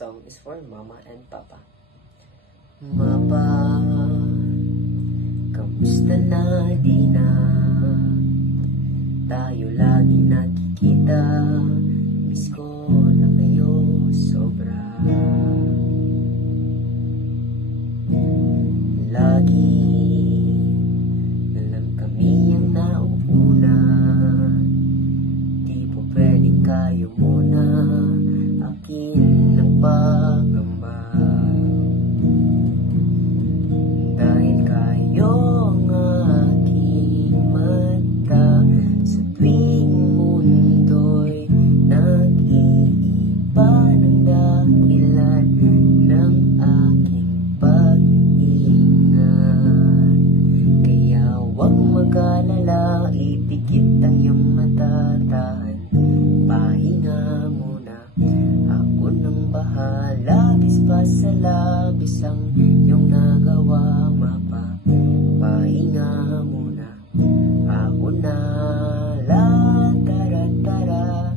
song is for Mama and Papa. Mapa, kamusta na di na tayo lagi nakikita? Miss ko na kayo sobra. Lagi na lang kami ang nauuna. Di po pwedeng kayo muna, akin ang pagamba. Dahil kayo ang aking mata, sa tuwing mundo'y nag-iiba ng dahilan ng aking paghinga. Kaya huwag mag-alala, ipikit ang iyong matatahan. Pahinga muna, ako nang bahala. Labis pa sa labis ang iyong nagawa, Mapa. Pahinga muna, ako na. La tara tara,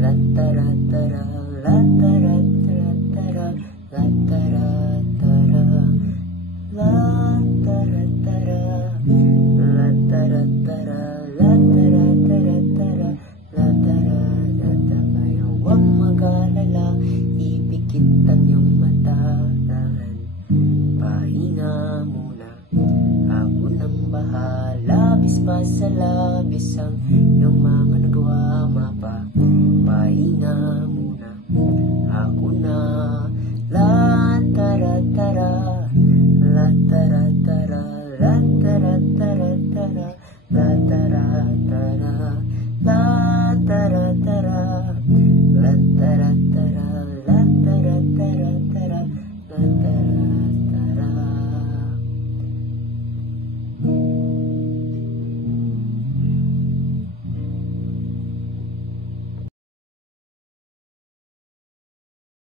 la tara tara, la tara tara tara, la tara tara, la tara tara, la tara tara, la tara tara tara, la tara tara. Kaya huwag mag-alala, ipikit ang iyong matatahan. Pahinga muna, ako nang bahala. Labis pa sa labis ang iyong mga nagawa, Mapa. Pahinga